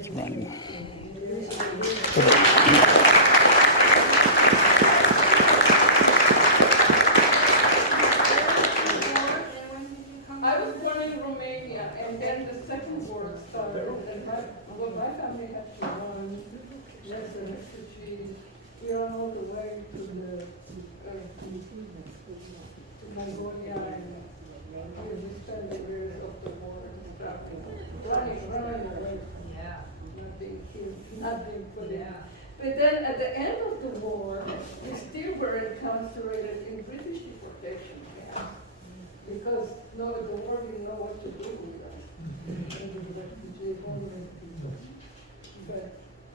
It's running. I was born in Romania, and then the second war started, and my family had to run less than refugees. We ran all the way to Mongolia, and we spent the years of the war and stuff, running away. Yeah. Not being killed, not being put in. But then at the end of the war, we still were incarcerated in British deportation camps. Because no, the war didn't know what to do with us. And the refugee homeless people. But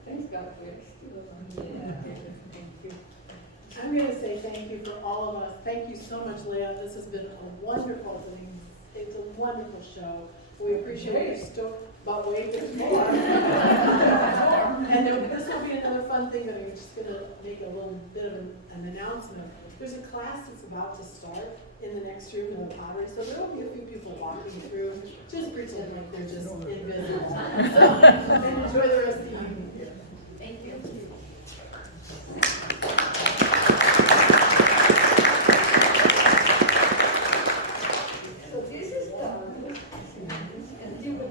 things got fixed. I'm going to say thank you for all of us. Thank you so much, Leah. This has been a wonderful thing. It's a wonderful show. We appreciate your story, but wait, there's more. And this will be another fun thing that I'm just going to make a little bit of an announcement. There's a class that's about to start in the next room in the pottery, so there will be a few people walking through. Just pretend like they're just invisible. So, and enjoy the rest of the evening here. Thank you. So this is done. And you would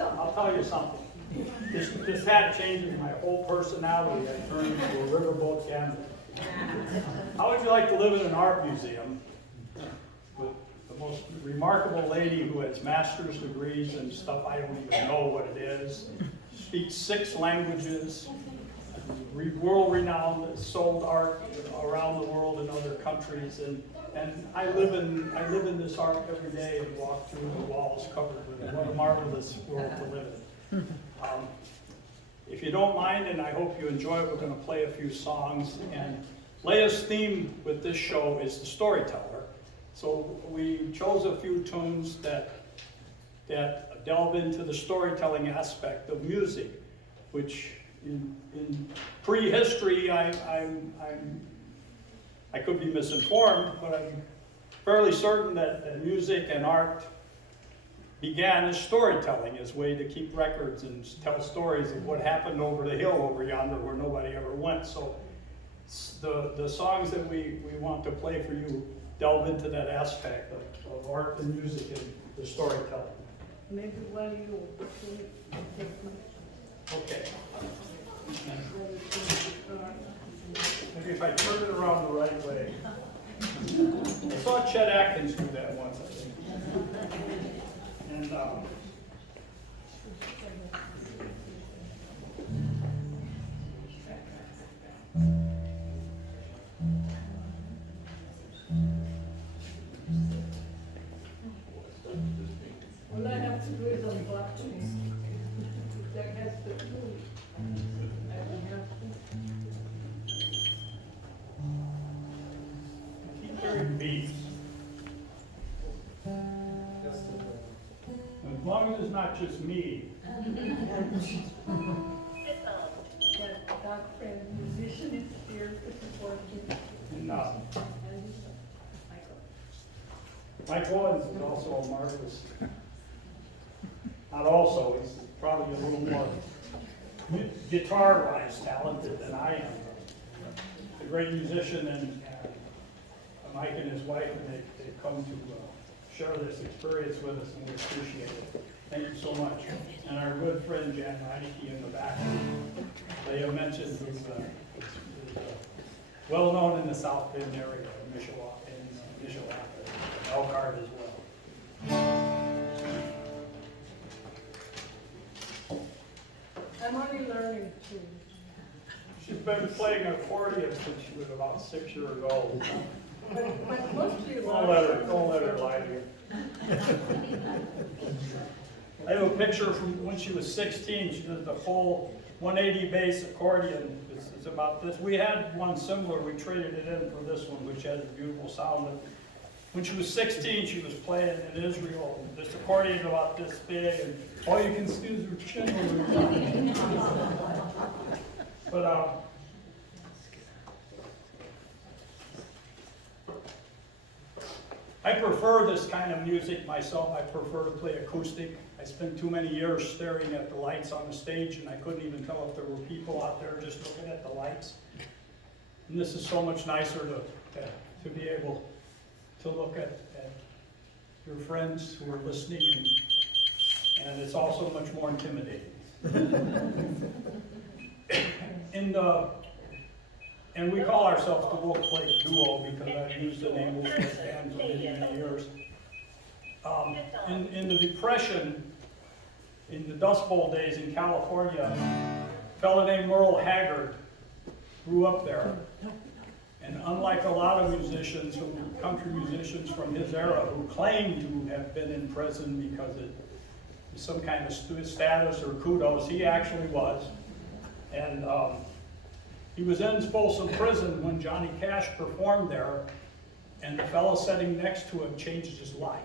I'll tell you something. This hat changes my whole personality. I turn into a riverboat captain. How would you like to live in an art museum with the most remarkable lady who has master's degrees and stuff I don't even know what it is, speaks 6 languages, world-renowned, sold art around the world in other countries, and I live in this art every day and walk through the walls covered with it. What a marvelous world to live in. If you don't mind, and I hope you enjoy it, we're going to play a few songs. And Leah's theme with this show is the storyteller. So we chose a few tunes that delve into the storytelling aspect of music, which in prehistory I could be misinformed, but I'm fairly certain that music and art began as storytelling, as a way to keep records and tell stories of what happened over the hill over yonder where nobody ever went. So the songs that we want to play for you delve into that aspect of art and music and the storytelling. maybe one of you will take Okay. Maybe if I turn it around the right way. I saw Chet Atkins do that once, I think. And All I have to do is unblock trees. That has to do. I don't have to. keep hearing beats. As long as it's not just me. That dog friend musician is here to support you. And And Mike Owens is also a marvelous, not also, he's probably a little more guitar-wise talented than I am. A great musician, and Mike and his wife, and they've come to share this experience with us, and we appreciate it. Thank you so much. And our good friend Jan Meineke in the back, Leah mentioned, is well known in the South Bend area, Mishawaka, Elkhart as well. I'm only learning too. She's been playing accordion since she was about 6 years old. But mostly Don't let her lie to you. I have a picture from when she was 16. She did the full 180 bass accordion. It's about this. We had one similar. We traded it in for this one, which has a beautiful sound. But when she was 16, she was playing in Israel. This accordion is about this big, and all you can see is her chin. But I prefer this kind of music myself. I prefer to play acoustic. I spent too many years staring at the lights on the stage, and I couldn't even tell if there were people out there just looking at the lights. And this is so much nicer to be able to look at your friends who are listening, and it's also much more intimidating. And we call ourselves the Wolf Lake Duo because I've used the name Wolf Lake Band for many, many years. In the Depression, in the Dust Bowl days in California, a fellow named Merle Haggard grew up there. And unlike a lot of musicians, country musicians from his era, who claim to have been in prison because it was some kind of status or kudos, he actually was. And he was in Folsom Prison when Johnny Cash performed there, and the fellow sitting next to him changed his life.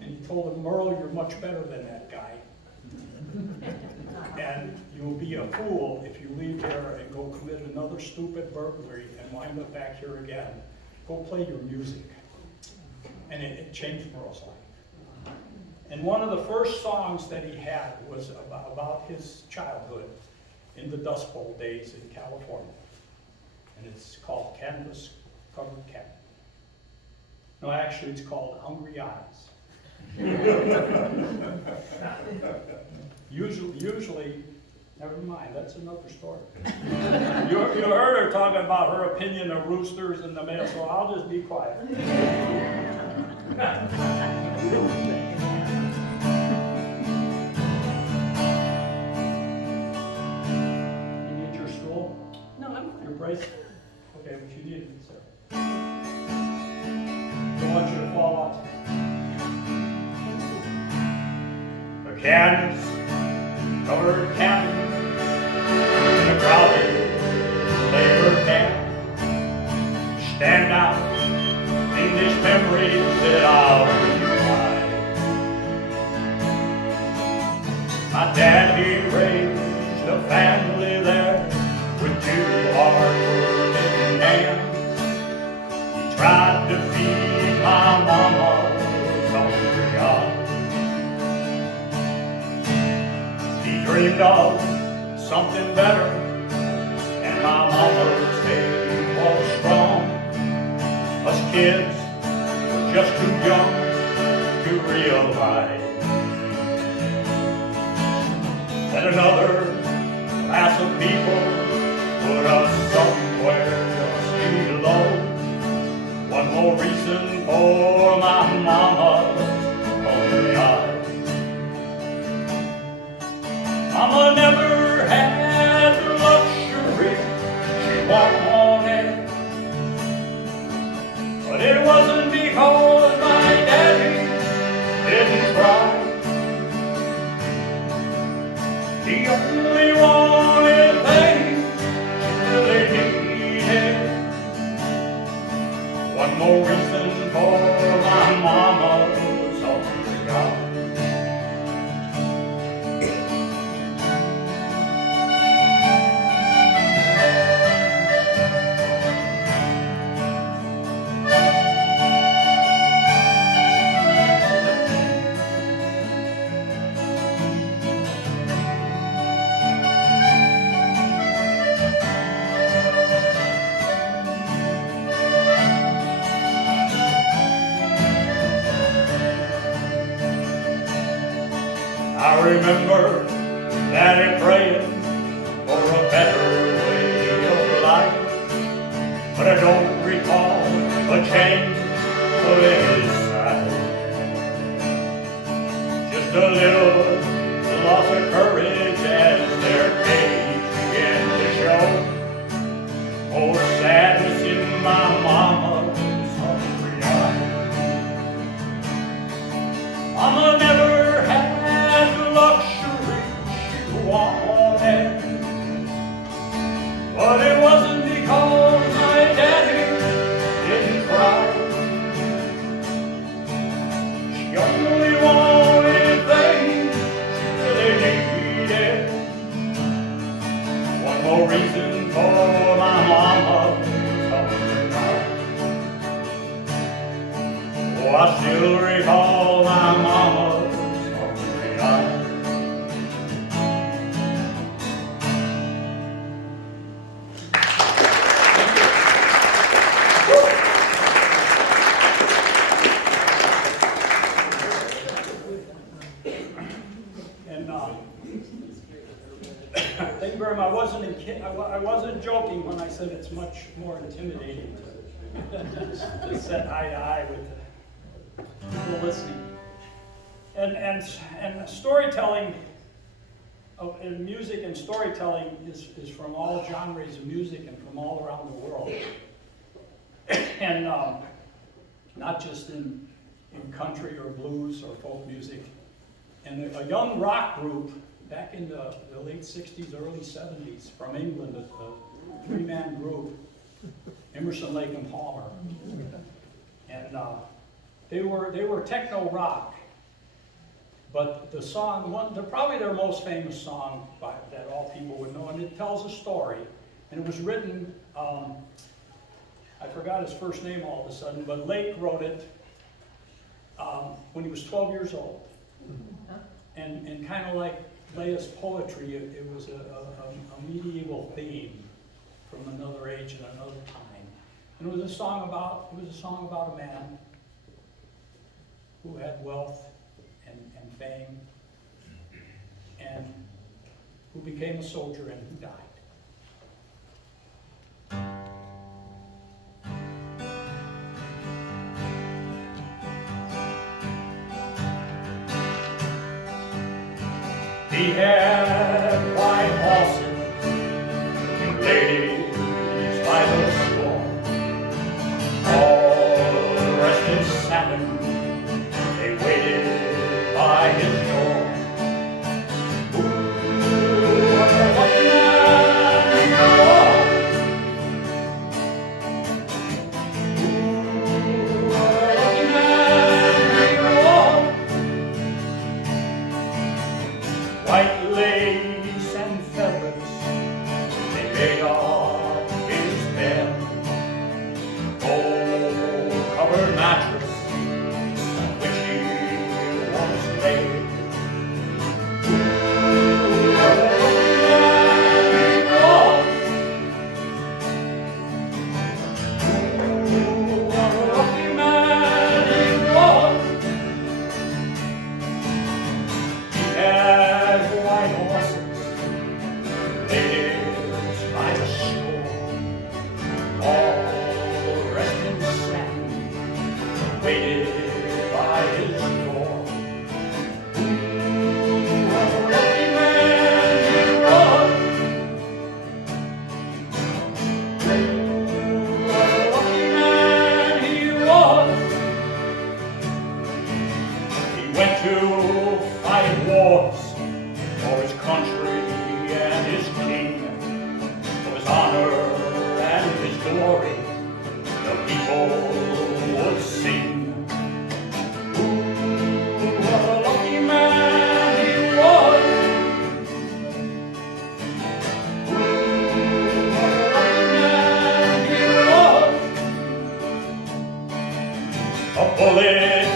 And he told him, Merle, you're much better than that guy. And you'll be a fool if you leave here and go commit another stupid burglary and wind up back here again. Go play your music. And it changed Merle's life. And one of the first songs that he had was about his childhood in the Dust Bowl days in California. And it's called Canvas Covered Cabin. No, actually it's called Hungry Eyes. Usually, never mind, that's another story. You heard her talking about her opinion of roosters in the mail, so I'll just be quiet. Brace? Okay, but you need it, sir. Don't want you to fall off. A canvas covered cabin in a crowded labor camp. Stand out in these memories that I'll revive. My dad, he raised a family there with 2 hard-working hands. He tried to feed my mama's hungry eyes. He dreamed of something better, and my mama's faith was strong. Us kids were just too young to realize that another class of people put us somewhere just below. One more reason for my mama's hungry eyes. Mama never had the luxury she wanted, but it wasn't because my daddy didn't try. He only wanted things one more reason for my mama's hungry eyes. I remember Daddy praying for a better way of life, but I don't recall a change of his side. Just a little loss of courage as their age began to show. More sadness in my mama's hungry eyes. Mama never had luxury she wanted, but it wasn't because my daddy didn't cry. She only wanted things she really needed. One more reason for my mama's hungry eyes. Jim, I wasn't joking when I said it's much more intimidating to sit eye to eye with people listening. And storytelling, and music and storytelling is from all genres of music and from all around the world. And not just in country or blues or folk music. And a young rock group back in the late 60s, early 70s from England, a three-man group, Emerson, Lake and Palmer. And they were techno rock. But the song, probably their most famous song that all people would know, and it tells a story. And it was written, I forgot his first name all of a sudden, but Lake wrote it when he was 12 years old. And kind of like Leia's poetry, it was a medieval theme from another age and another time. And it was a song about a man who had wealth and fame, and who became a soldier and who died. He had white horses and ladies by the score, all dressed in satin. They waited by his door. Ooh, what a lucky man he was. Ooh, what a lucky man he was. White lace and feathers, they made up his bed. Gold-covered mattress on which he was laid. Ooh, what a lucky man he was. Ooh, what a lucky man he was. He had white horses, ladies by the score, all dressed in satin, waited by his door. Ooh, what a lucky man he was. Ooh, what a lucky man he was. He went to fight wars for his country and his king, for his honor and his glory, the people would sing. Ooh, what a lucky man he was. Ooh, what a lucky man he was. A bullet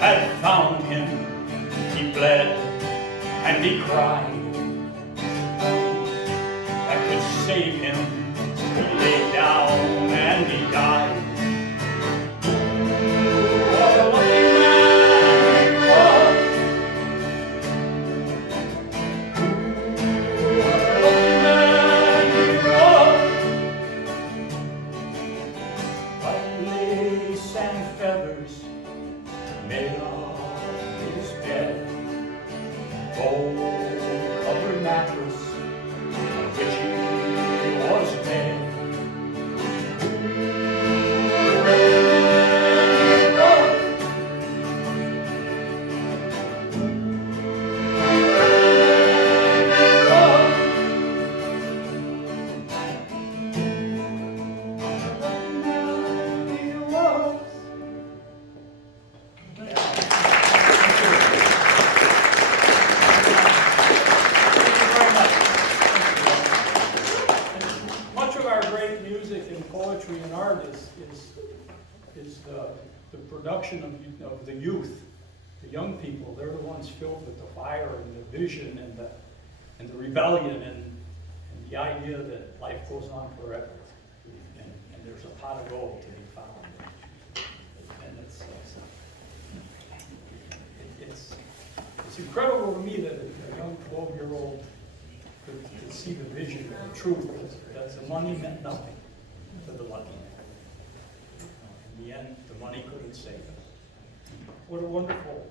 had found him, he bled and he cried. That could save him, he lay down and he died. Ooh, what a lucky man he was. Ooh, what a lucky man he was. White lace and feathers made up his bed. Gold-covered mattress on which he was made. Ooh, what a man he was. Ooh, what a man he was. Much of our great music and poetry and art is the production of the youth, the young people. They're the ones filled with the fire and the vision and the rebellion and the idea that life goes on forever, and there's a pot of gold to be found. And it's incredible to me that a young 12-year-old could see the vision and the truth that the money meant nothing to the lucky man. In the end, the money couldn't save him. What a wonderful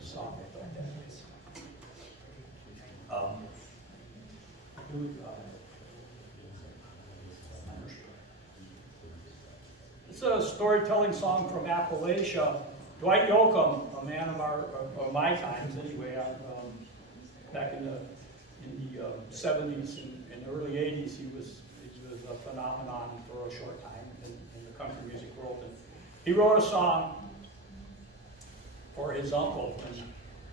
song I thought that is. It's a storytelling song from Appalachia. Dwight Yoakam, a man of my times anyway, back in the 70s and early 80s, he was a phenomenon for a short time in the country music world. And he wrote a song for his uncle, and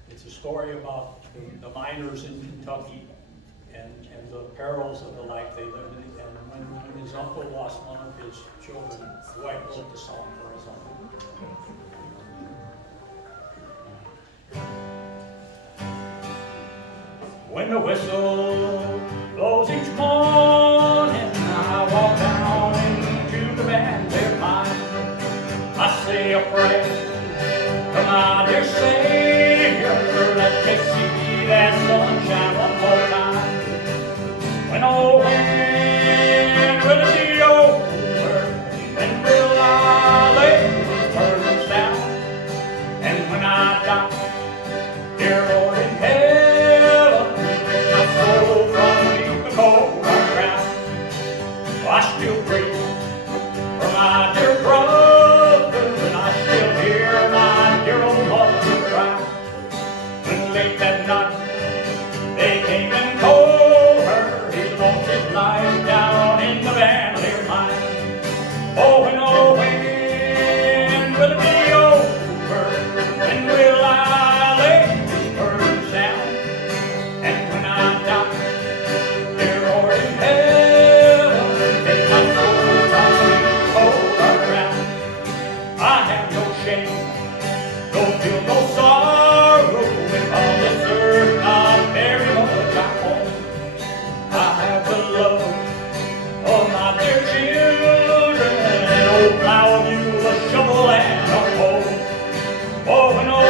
it's a story about the miners in Kentucky and the perils of the life they lived in. And when his uncle lost one of his children, Dwight wrote the song for his uncle. When the whistle blows each morning, I walk down into the band there mine. I say a prayer to my dear Savior, let me see that sunshine one more time. When oh, when will it be over? When will I lay these burdens down? And when I die, dear Lord in heaven, my soul from beneath the cold hard ground, I still breathe for my dear brother, and I still hear my dear old mother cry. When late that night they came and told her he lost his life down in the Van mine. Oh, when will it be over? When will I lay these burdens down? And when I die, dear Lord in heaven, take my soul from the cold hard ground. I have no shame, no guilt, no sorrow, if on this earth not very much I own. I have the love of my dear children, an old plow mule, a shovel, and a hoe. Oh, when will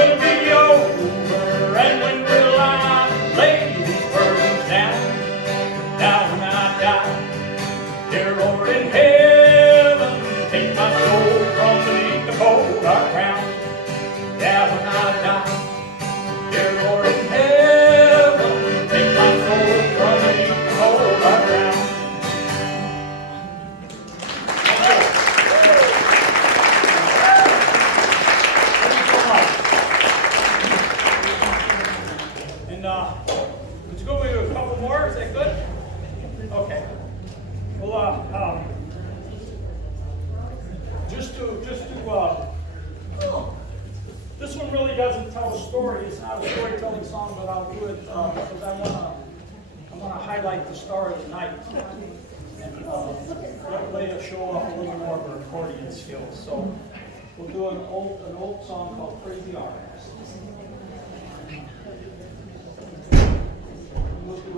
it be over? And when will I lay these burdens down? Now when I die, dear Lord in heaven, take my soul from beneath the cold hard ground. Yeah, when I die, dear Lord in heaven, take my soul from beneath the cold hard ground. And let's go with a couple more. Is that good? Okay. Well, this one really doesn't tell a story. It's not a storytelling song, but I'll do it because I want to highlight the star of the night and let Leah show off a little more of her accordion skills. So we'll do an old song called "Crazy Arms." We'll do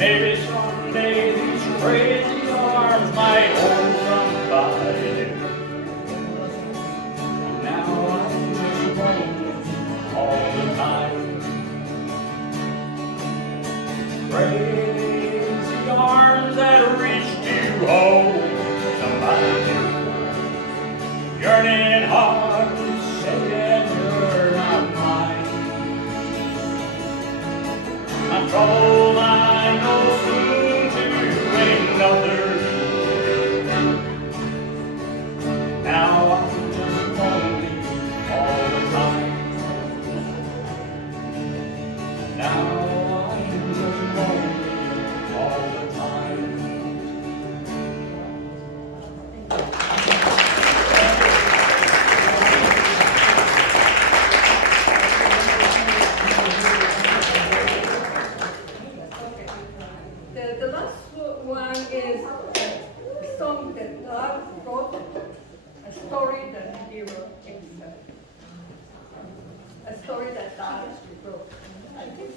Maybe someday these crazy arms might hold somebody new. Now I'm just lonely all the time. Crazy arms that reach to hold somebody new. Yearning heart saying you're not mine. I'm troubled, I know soon to another. Now I'm just lonely all the time. Now I'm just lonely all the time. The last one is a song that God wrote, a story that he wrote himself. A story that God wrote. I think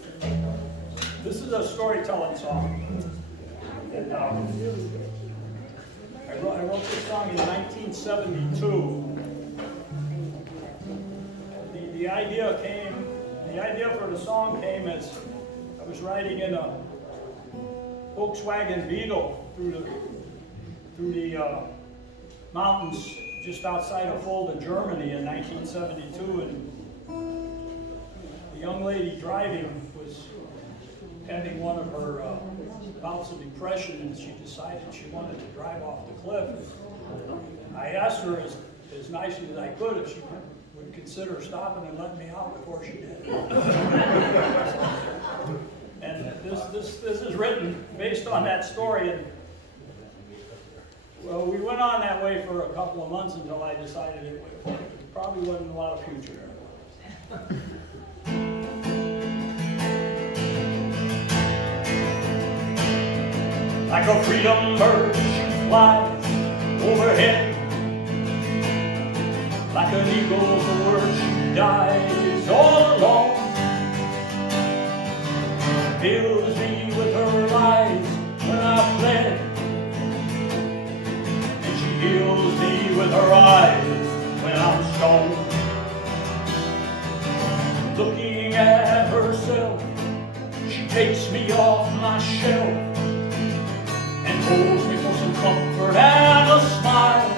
This is a storytelling song. And, I wrote this song in 1972. The idea for the song came as I was riding in a Volkswagen Beetle through the mountains just outside of Fulda, Germany in 1972, and the young lady driving was having one of her bouts of depression, and she decided she wanted to drive off the cliff. I asked her as nicely as I could if she would consider stopping and letting me out before she did. And this is written based on that story. And well, we went on that way for a couple of months until I decided it probably wasn't a lot of future there. Like a freedom bird, she flies overhead. Like an eagle, the word she dies all alone. Fills me with her eyes when I fled, and she heals me with her eyes when I'm stoned. Looking at herself, she takes me off my shelf and holds me for some comfort and a smile.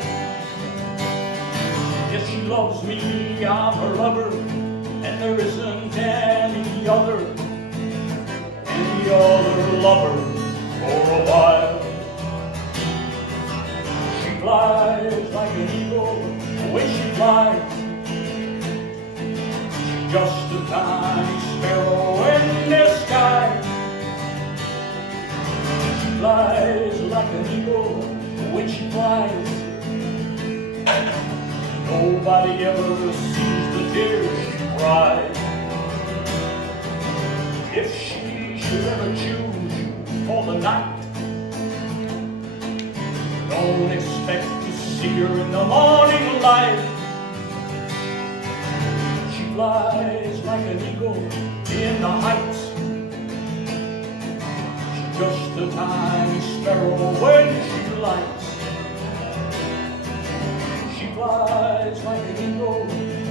Yes, she loves me, I'm her lover, and there isn't any other lover for a while. She flies like an eagle when she flies. She's just a tiny sparrow in disguise. She flies like an eagle when she flies. Nobody ever sees the tears she cries. If she should ever choose for the night, don't expect to see her in the morning light. She flies like an eagle in the heights. She's just a tiny sparrow when she lights. She flies like an eagle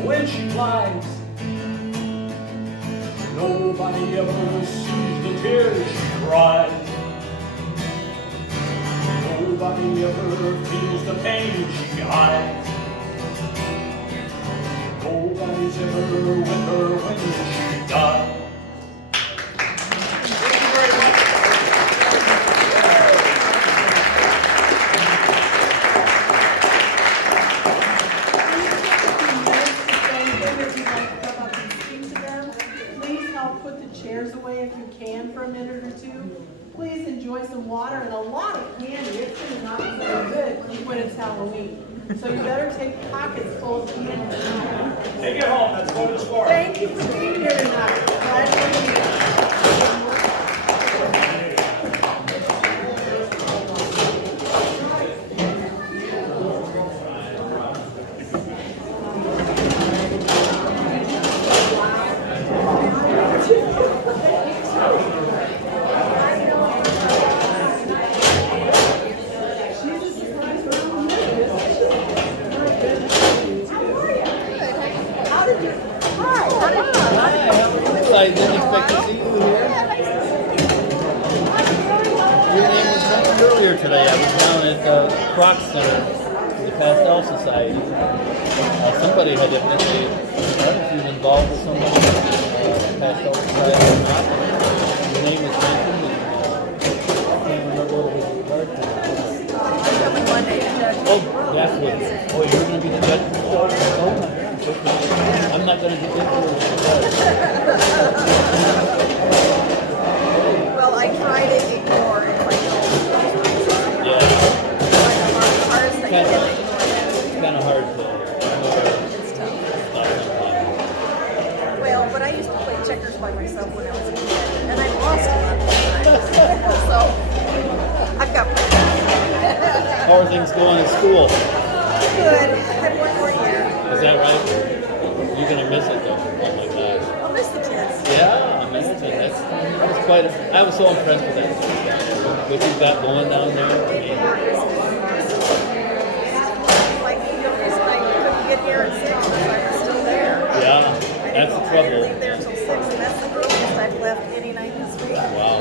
when she flies. Nobody ever sees the tears she cries. Nobody ever feels the pain she hides. Nobody's ever with her when she dies. Thank you very much. Put the chairs away if you can for a minute or two. Please enjoy some water and a lot of candy. It's going to not be very good when it's Halloween. So you better take pockets full of candy. Take it home, that's what it's for. Thank you for being here tonight. Glad you're here. I didn't expect to see you here. Your name was mentioned earlier today. I was down at the Croc Center for the Pastel Society. Somebody had indicated, I don't know if he was involved with somebody Pastel Society or not. Your name was mentioned, and I can't remember what it was in regard to. Oh, that's what. Oh, you're going to be the judge for the show? Oh my gosh, okay. I'm not going to get into it. Well, I try to ignore if I don't. Yeah. The hardest thing is to ignore that. It's kind of hard to ignore It's tough. stuff sometimes. Well, but I used to play checkers by myself when I was a kid, and I lost a lot of times. So, I've got How are things going at school? good. I have one more year. Is that right? You're going to miss it though. Oh my gosh. I'll miss the kids. Yeah, I missed it. That was quite I was so impressed with that. What you've got going down there. I mean, Like, the reason I couldn't get here at 6 was I was still there. yeah, that's the I trouble. didn't leave there till 6, and that's the earliest I've left any night this week. Wow.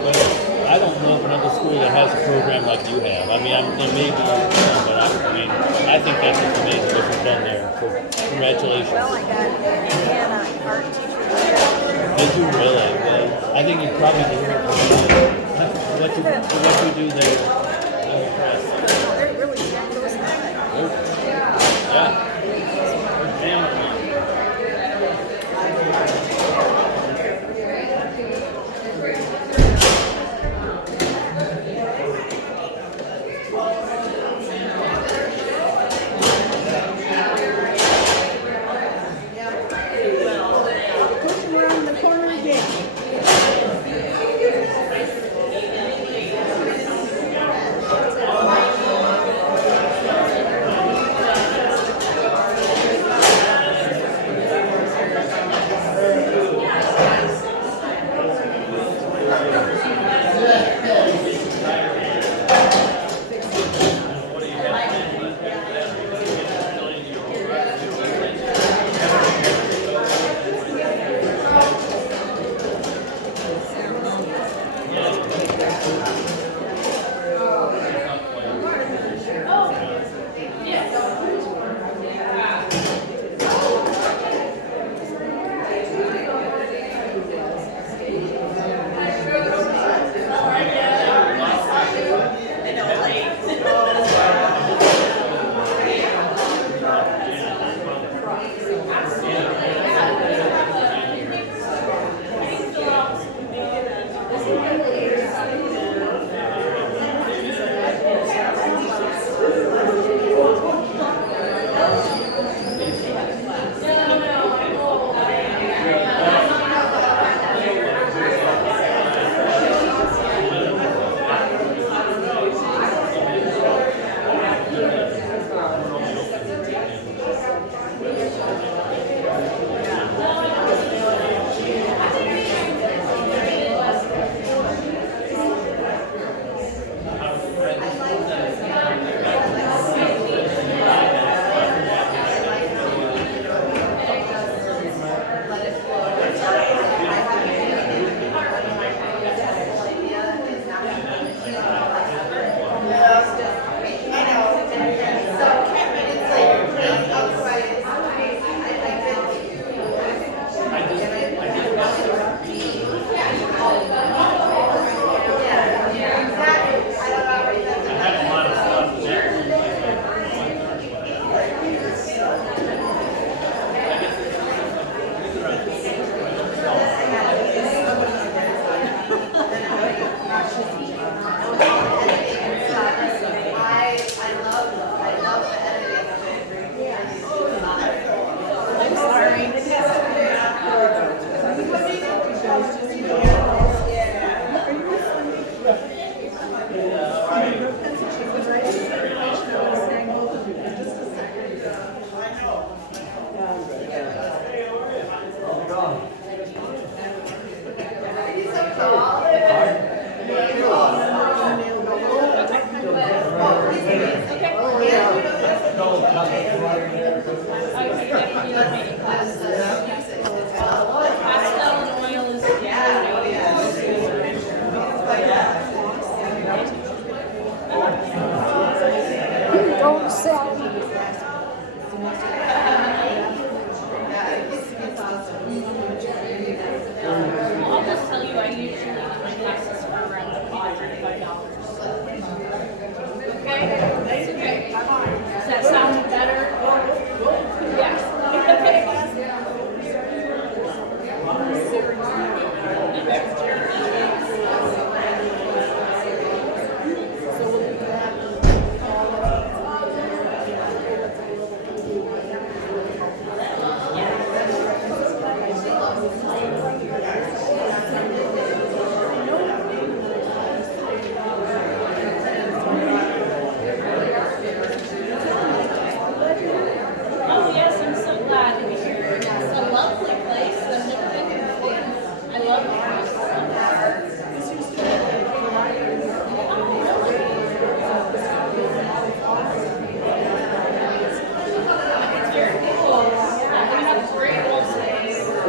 But I don't know of another school that has a program like you have. I mean, there may be some, but I think that's just amazing what you've done there. So, congratulations. Well, I got Indiana art teacher. Did you really? Well, I think you probably deserve what you do there. I'm impressed. They're really those things. Yeah. They're damn fun. Around the corner again.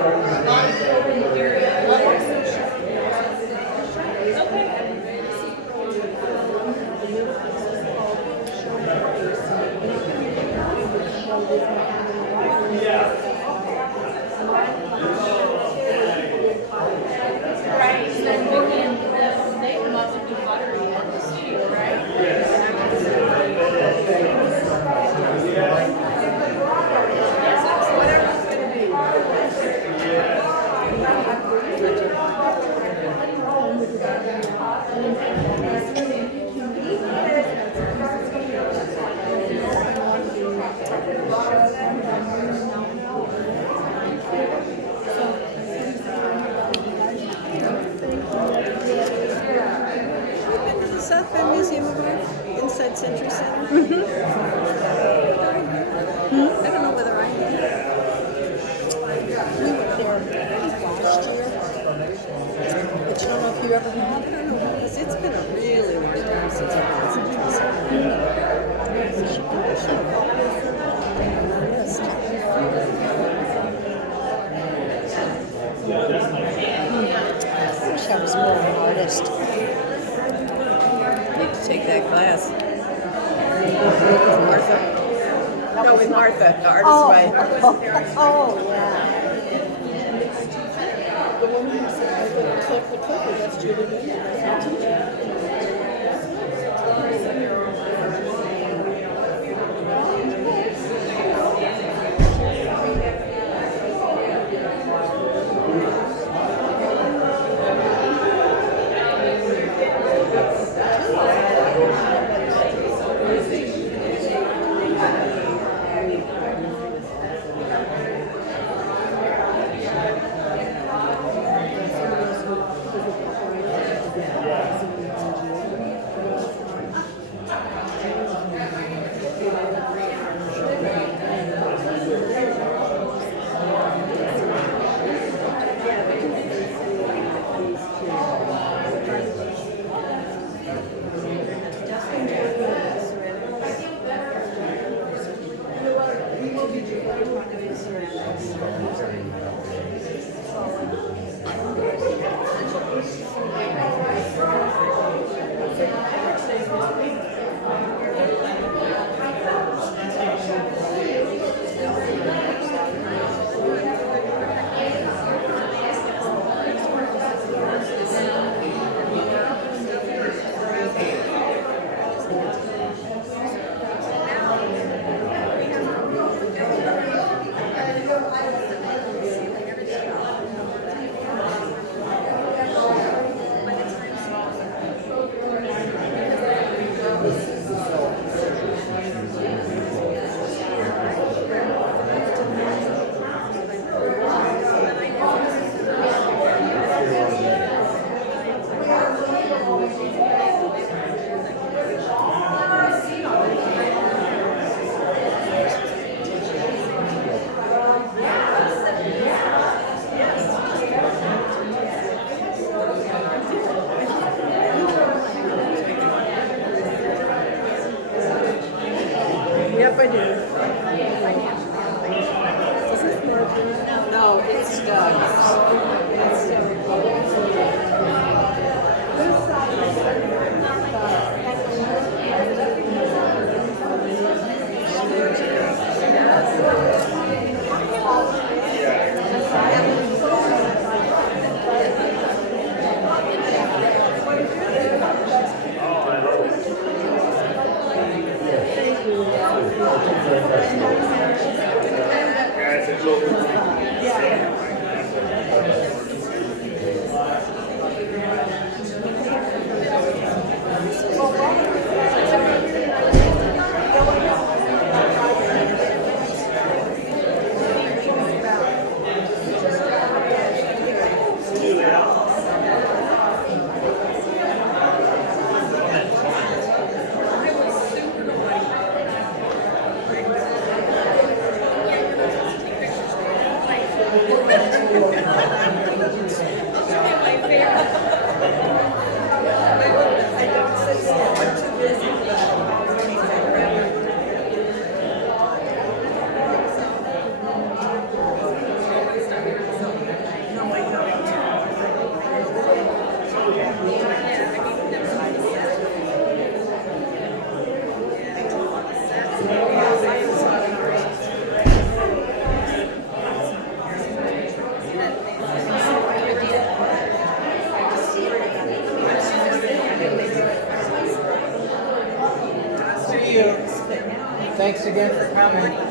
Right, and then Vicky and they come up and do pottery at the studio, right? Been to the South Bend Museum of Art inside Century Center. I don't know whether I have. We were there last year. But you don't know if you ever have. I don't know because it's been a really long time since I've been to Century Center. So she put the show on the list. I wish I was more of an artist. Need to take that class. With Martha. No, with Martha, the artist way. Oh, yeah. The woman who said, click the clicker, that's Julie Bennett, that's my teacher. Thanks again for coming.